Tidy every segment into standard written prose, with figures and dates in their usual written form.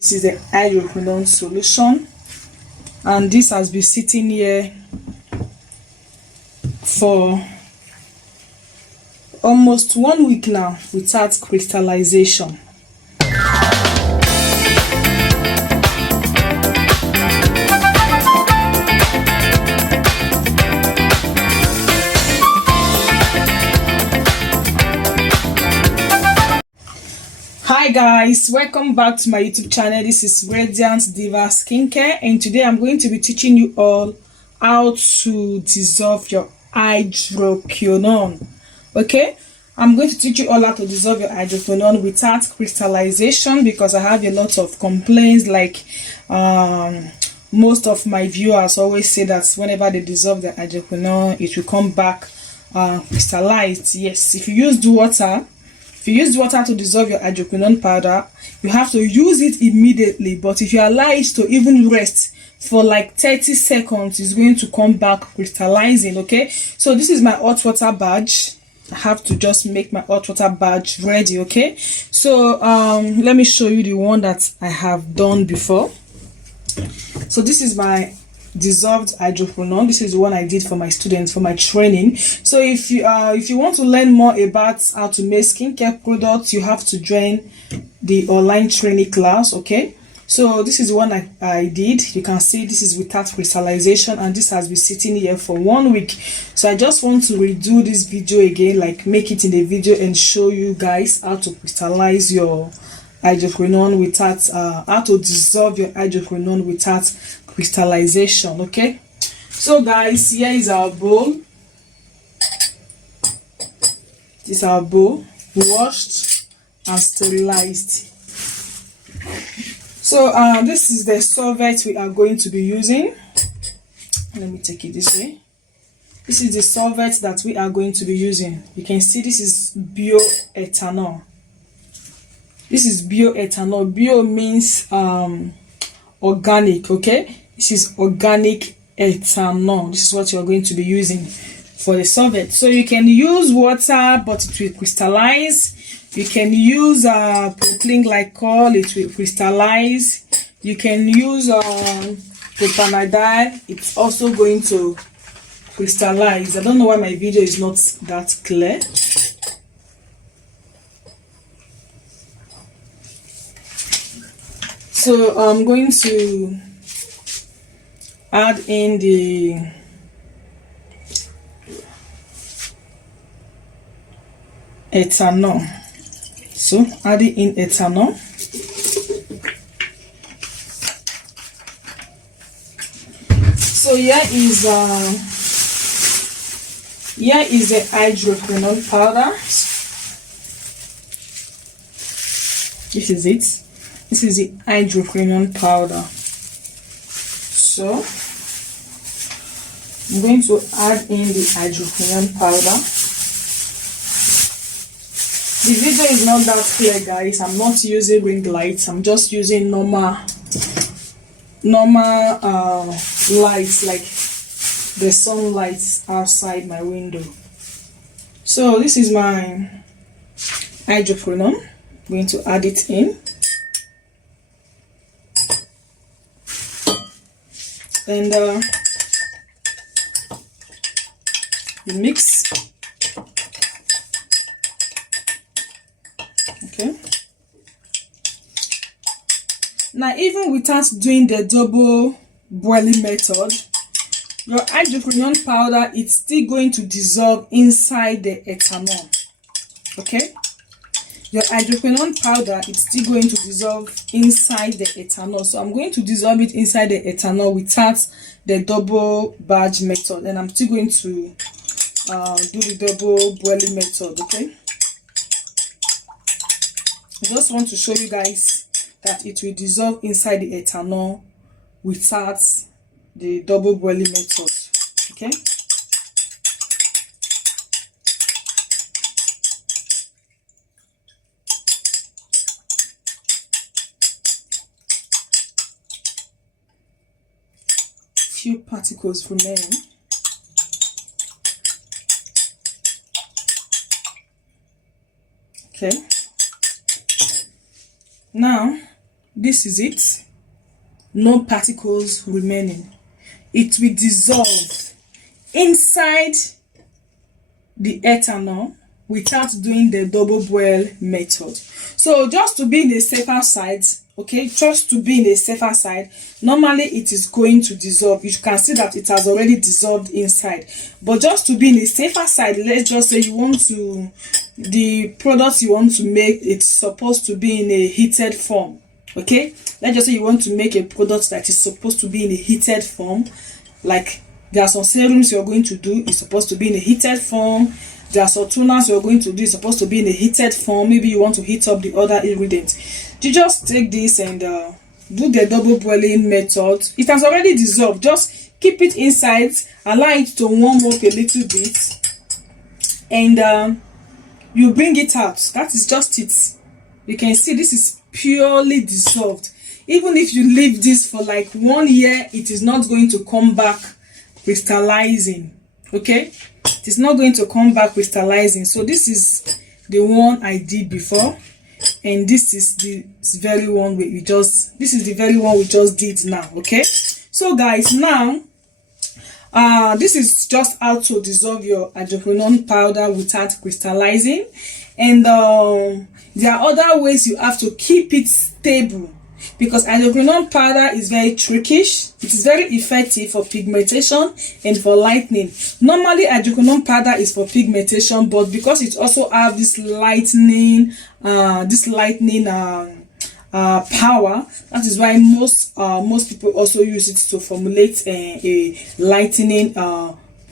This is the hydroquinone solution, and this has been sitting here for almost 1 week now without crystallization. Hi guys, welcome back to my YouTube channel. This is Radiant Diva Skincare, and today I'm going to be teaching you all how to dissolve your hydroquinone. Okay, I'm going to teach you all how to dissolve your hydroquinone without crystallization, because I have a lot of complaints, like most of my viewers always say that whenever they dissolve the hydroquinone, it will come back crystallized. Yes, if you use water to dissolve your hydroquinone powder, you have to use it immediately. But if you allow it to even rest for like 30 seconds, it's going to come back crystallizing. Okay, so this is my hot water badge. I have to just make my hot water badge ready. Okay, so let me show you the one that I have done before. So this is my dissolved hydroquinone. This is the one I did for my students for my training. So if you want to learn more about how to make skincare products, you have to join the online training class. Okay, so this is the one I did. You can see this is without crystallization, and this has been sitting here for 1 week. So I just want to redo this video again, like make it in the video and show you guys how to crystallize your hydroquinone without how to dissolve your hydroquinone without crystallization. Okay, so guys, here is our bowl. This is our bowl, washed and sterilized. So this is the solvent we are going to be using. Let me take it this way. This is the solvent that we are going to be using. You can see this is bioethanol. This is bioethanol. Bio means organic. Okay, this is organic ethanol. This is what you're going to be using for the solvent. So you can use water, but it will crystallize. You can use propylene glycol, it will crystallize. You can use propanediol, it's also going to crystallize. I don't know why my video is not that clear. So I'm going to add in the ethanol. So adding in ethanol. So here is the hydroquinone powder. This is it. This is the hydroquinone powder. So I'm going to add in the hydroquinone powder. The video is not that clear, guys. I'm not using ring lights. I'm just using normal lights, like the sunlight outside my window. So this is my hydroquinone. I'm going to add it in. And you mix. Okay. Now, even without doing the double boiling method, your hydroquinone powder is still going to dissolve inside the ethanol. Okay. Your hydroquinone powder is still going to dissolve inside the ethanol. So I'm going to dissolve it inside the ethanol without the double batch method, and I'm still going to do the double boiling method. Okay, I just want to show you guys that it will dissolve inside the ethanol without the double boiling method. Okay. Few particles remain. Okay. Now this is it. No particles remaining. It will dissolve inside the ethanol without doing the double boil method. So just to be in a safer side, okay, just to be in a safer side, normally it is going to dissolve. You can see that it has already dissolved inside, but just to be in a safer side, let's just say you want to, the products you want to make, it's supposed to be in a heated form. Okay, let's just say you want to make a product that is supposed to be in a heated form. Like there are some serums you're going to do, it's supposed to be in a heated form. There are some toners you're going to do, it's supposed to be in a heated form. Maybe you want to heat up the other ingredients. You just take this and do the double boiling method. It has already dissolved. Just keep it inside, allow it to warm up a little bit, and you bring it out. That is just it. You can see this is purely dissolved. Even if you leave this for like 1 year, it is not going to come back crystallizing. Okay, it is not going to come back crystallizing. So this is the one I did before, and this is the very one we just did now. Okay, so guys, now this is just how to dissolve your hydroquinone powder without crystallizing. And there are other ways you have to keep it stable, because hydroquinone powder is very trickish. It is very effective for pigmentation and for lightening. Normally hydroquinone powder is for pigmentation, but because it also have this lightening power, that is why most people also use it to formulate a lightening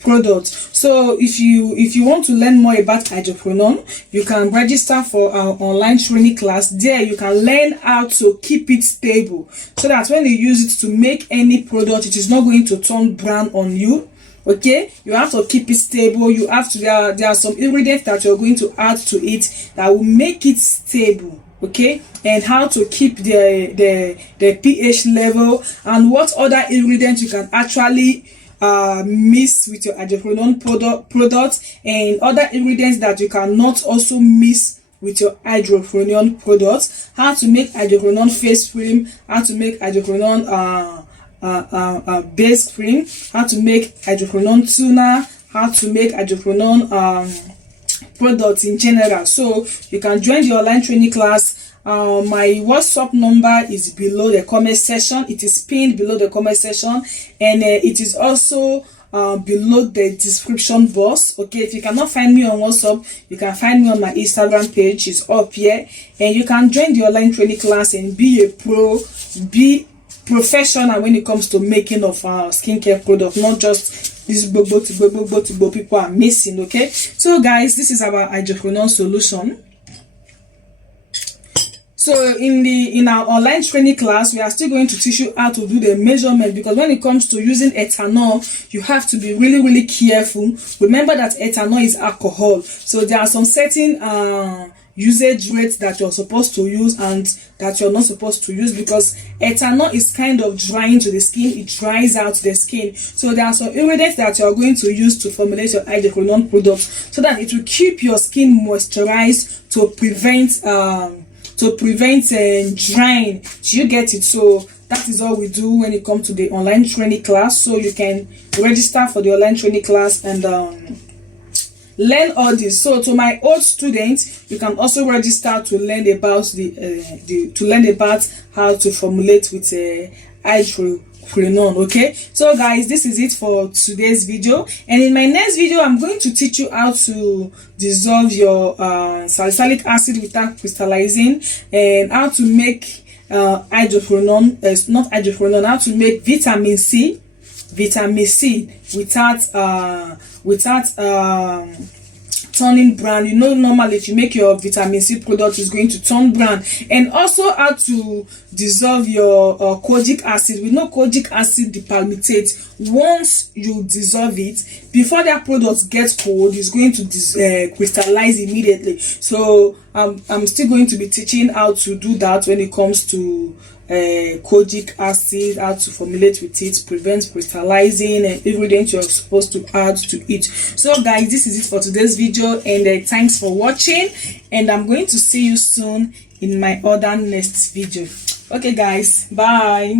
product. So if you want to learn more about hydroquinone, you can register for our online training class. There you can learn how to keep it stable, so that when you use it to make any product, it is not going to turn brown on you. Okay, you have to keep it stable. You have to, there are some ingredients that you're going to add to it that will make it stable. Okay, and how to keep the pH level, and what other ingredients you can actually mix with your hydroquinone product, and other ingredients that you cannot also mix with your hydroquinone products. How to make hydroquinone face cream, how to make hydroquinone base cream, how to make hydroquinone toner, how to make hydroquinone products in general. So you can join the online training class. My WhatsApp number is below the comment section. It is pinned below the comment section, and it is also below the description box. Okay, if you cannot find me on WhatsApp, you can find me on my Instagram page. It's up here, and you can join the online training class and be a pro, be professional when it comes to making of skincare product, not just this bobo people are missing. Okay, so guys, this is our hydroquinone solution. So in our online training class, we are still going to teach you how to do the measurement, because when it comes to using ethanol, you have to be really careful. Remember that ethanol is alcohol, so there are some certain usage rates that you're supposed to use and that you're not supposed to use, because ethanol is kind of drying to the skin. It dries out the skin. So there are some ingredients that you're going to use to formulate your hydroquinone products, so that it will keep your skin moisturized to prevent drying. Do you get it? So that is all we do when it comes to the online training class. So you can register for the online training class and learn all this. So to my old students, you can also register to learn about how to formulate with hydroquinone. Okay, so guys, this is it for today's video, and in my next video I'm going to teach you how to dissolve your salicylic acid without crystallizing, and how to make hydroquinone, how to make vitamin C without turning brown. You know, normally if you make your vitamin C product, is going to turn brown. And also how to dissolve your kojic acid. We know kojic acid depalmitate. Once you dissolve it, before that product gets cold, it's going to crystallize immediately. So I'm still going to be teaching how to do that when it comes to kojic acid, how to formulate with it, prevent crystallizing, and ingredients you're supposed to add to it. So guys, this is it for today's video, and thanks for watching, and I'm going to see you soon in my other next video. Okay guys, bye.